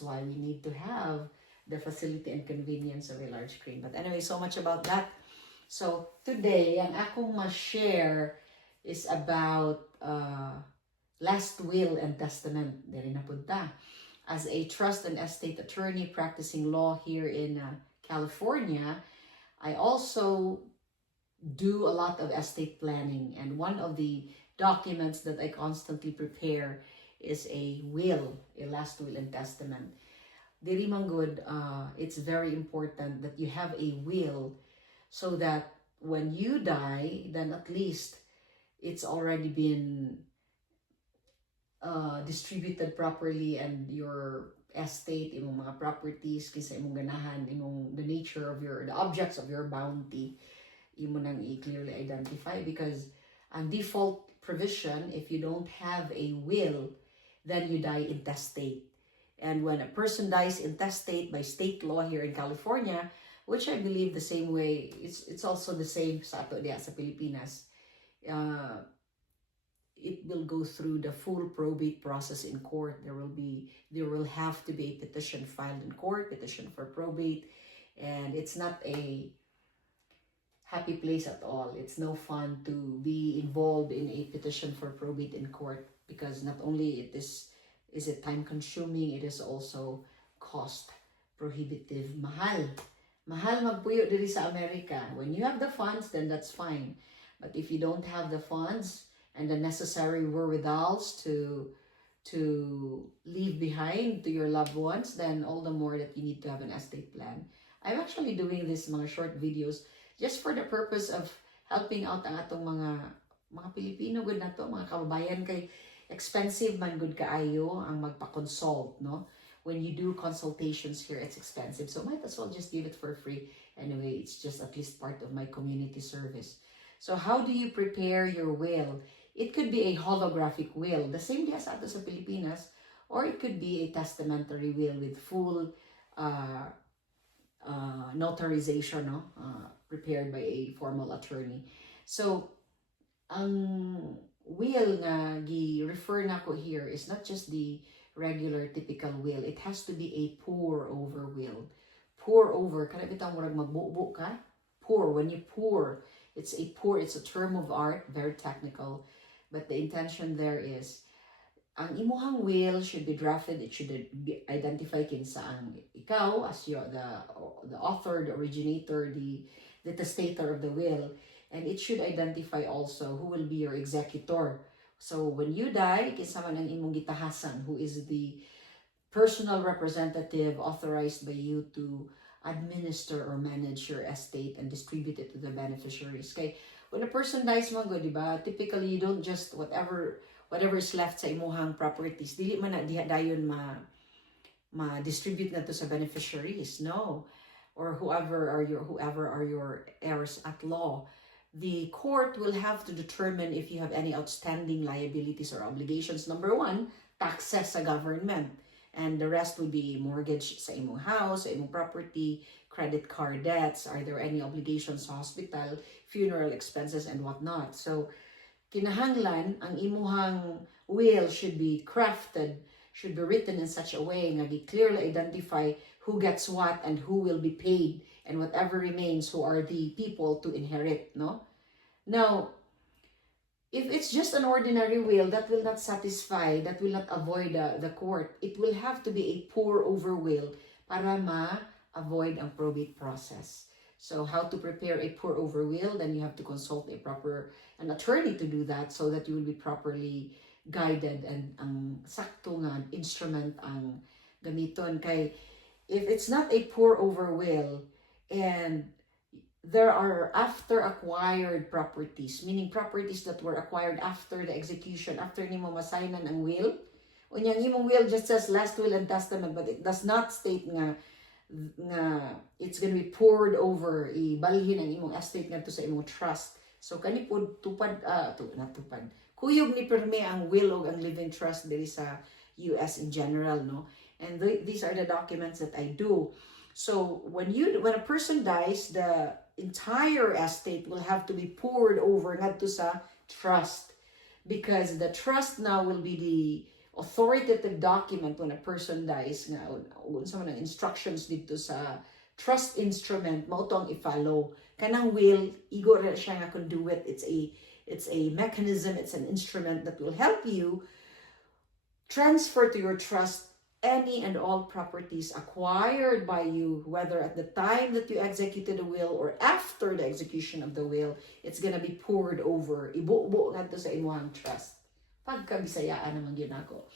why we need to have the facility and convenience of a large screen. But anyway, so much about that. So today, ang akong ma-share is about last will and testament. Diri na punta. As a trust and estate attorney practicing law here in California, I also do a lot of estate planning, and one of the documents that I constantly prepare is a will, a last will and testament. Diri man good, it's very important that you have a will so that when you die, then at least it's already been distributed properly, and your estate, imong mga properties, kisa imong ganahan, imong the nature of the objects of your bounty, imo nang i-clearly identify, because ang default provision, if you don't have a will, then you die intestate. And when a person dies intestate by state law here in California, which I believe the same way, it's also the same sa ato diya sa Pilipinas, it will go through the full probate process in court. There will have to be a petition filed in court, petition for probate, and it's not a happy place at all. It's no fun to be involved in a petition for probate in court, because not only is it time consuming, it is also cost prohibitive. Mahal magpuyo diri sa America. When you have the funds, then that's fine. But if you don't have the funds and the necessary wherewithals to leave behind to your loved ones, then all the more that you need to have an estate plan. I'm actually doing this mga short videos just for the purpose of helping out ang atong mga Pilipino good na to, mga kababayan, kay expensive man good kaayo ang magpa-consult, no? When you do consultations here, it's expensive. So might as well just give it for free. Anyway, it's just at least part of my community service. So how do you prepare your will? It could be a holographic will, the same day as ato sa Pilipinas, or it could be a testamentary will with full notarization, no? Prepared by a formal attorney. So, ang will nga gi-refer nako here is not just the regular typical will. It has to be a pour-over will. Pour-over, kada bitang murag magbubo ka? Pour, when you pour, it's a term of art, very technical, but the intention there is, ang imuhang will should be drafted, it should be identified kinsa ang ikaw as the author, the originator, the testator of the will, and it should identify also who will be your executor. So when you die, kinsa man ang imong gitahasan, who is the personal representative authorized by you to administer or manage your estate and distribute it to the beneficiaries. Kay when a person dies man go, di ba? Typically you don't just whatever is left sa imuhang properties, dili man na diha dayon ma-distribute na to sa beneficiaries. No. Or whoever are your heirs at law. The court will have to determine if you have any outstanding liabilities or obligations. Number one, taxes sa government. And the rest will be mortgage sa imong house, sa imong property, credit card debts. Are there any obligations sa hospital, funeral expenses, and whatnot? So, kinahanglan, ang imuhang will should be crafted, should be written in such a way nga clearly identify who gets what and who will be paid, and whatever remains, who are the people to inherit, no? Now, if it's just an ordinary will, that will not satisfy, that will not avoid the court. It will have to be a pour-over will para ma-avoid ang probate process. So how to prepare a pour-over will? Then you have to consult an attorney to do that, so that you will be properly guided and ang sakto nga instrument ang gamiton. Kay if it's not a pour-over will and there are after acquired properties, meaning properties that were acquired after the execution, after nimo masaynan ang will, unyang imong will just says last will and testament, but it does not state nga it's gonna be poured over, ibalhin ang imong estate ngadto sa imong trust. So kani pod kuyog ni perme ang will o ang living trust diri sa US in general, no? And these are the documents that I do. So when a person dies, the entire estate will have to be poured over ngadto sa trust, because the trust now will be the authoritative document when a person dies nga unsa man ang instructions dito sa trust instrument mao tong i-follow kanang will igo ra siya nga conduit. It's a mechanism, it's an instrument that will help you transfer to your trust any and all properties acquired by you, whether at the time that you executed a will or after the execution of the will. It's gonna be poured over, ibubo ngadto sa imuhang trust. Pagkabisayaan naman yun ako.